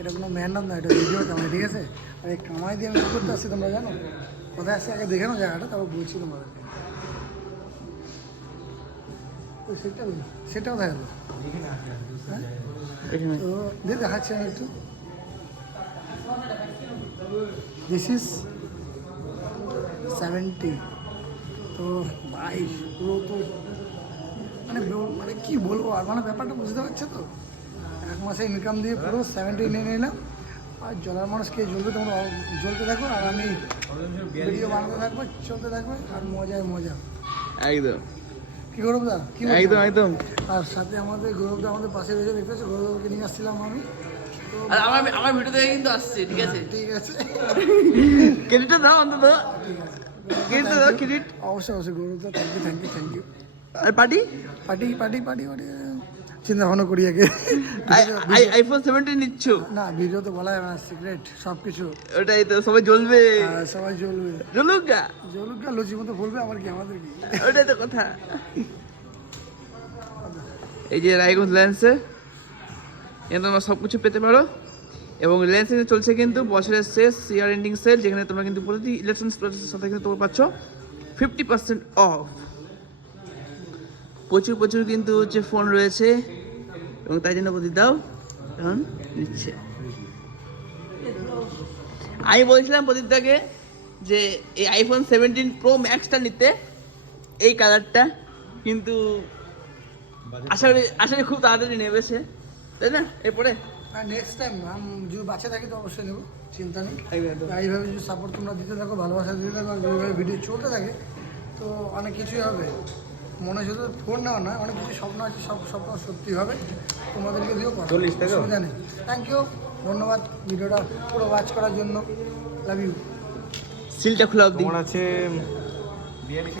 এটা কোনো মেহনত না, এটা ভিডিও কামাই, ঠিক আছে? আর এই কামাই দিয়ে আমি কী করতে আসছি তোমরা জানো? কোথায় আসছি আগে দেখে নাও জায়গাটা, তারপর বলছি তোমাদেরকে। তো সেটা কোথায় গেলো? তো দেখাচ্ছি আমি একটু। This is 70। তো ভাই পুরো তো মানে কী বলবো আর, মানে ব্যাপারটা বুঝতে পারছো তো? 1 মাসে ইনকাম দিয়ে পুরো 70 নিয়ে নিলাম। আর জ্বলার মানুষ কে জ্বলবে, তোমরা জ্বলতে থাকো আর আমি ভিডিও বানাতে থাকবো, চলতে থাকবে আর মজায় মজা। একদম কি গৌরবদা, কি একদম একদম। আর সাথে আমাদের গৌরবদা আমাদের পাশে রয়েছে, দেখতে পাচ্ছ? গৌরবদাকে নিয়ে আসছিলাম আমি। তো আর আমার ভিডিও থেকে কিন্তু আসছে, ঠিক আছে? ঠিক আছে, ক্রেডিটটা দাও অন্তত, ঠিক আছে, ক্রেডিটটা দাও, ক্রেডিট। অবশ্যই অবশ্যই গৌরবদা, থ্যাংক ইউ। আর পার্টি পার্টি চিন্তা ভাবনা করি আগে। আইফোন 17 নিচ্ছ? না, ভিডিও তো বলা যাবে না, সিক্রেট সব কিছু। ওটাই তো, সবাই জ্বলবে। সবাই জ্বলবে, জ্বলুক গা, লুচি মতো বলবে, আমার কি, আমাদের কি? ওটাই তো কথা। এই যে রায়গঞ্জ ল্যান্সে এখানে তোমরা সব কিছু পেতে পারো, এবং রিলায়েন্সে চলছে কিন্তু বছরের শেষ ইয়ার এন্ডিং সেল, যেখানে তোমরা কিন্তু প্রতিটি ইলেকট্রনিক্স প্রোডাক্টের সাথে কিন্তু তোমরা পাচ্ছ 50% অফ। প্রচুর কিন্তু হচ্ছে ফোন রয়েছে, এবং তাই জন্য প্রতি দাও এখন নিচ্ছে। আমি বলছিলাম প্রদীপদাকে যে এই আইফোন 17 প্রো ম্যাক্সটা নিতে, এই কালারটা, কিন্তু আশা করি খুব তাড়াতাড়ি নেবে সে, তাই না? এরপরে নেক্সট টাইম যদি বাচ্চা থাকি তো অবশ্যই নেবো, চিন্তা নেই। এইভাবে যদি সাপোর্ট তোমরা দিতে থাকো, ভালোবাসা দিতে থাকো, আর এইভাবে ভিডিও চলতে থাকে, তো অনেক কিছুই হবে। মনে শুধু ফোন নেওয়া নয়, অনেক কিছু স্বপ্ন আছে, সব স্বপ্ন সত্যি হবে। তোমাদেরকে দিয়েও কথা, অসুবিধা নেই। থ্যাংক ইউ, ধন্যবাদ ভিডিওটা পুরো ওয়াচ করার জন্য। Love you. সিলটা খোলা অবধি তোমার আছে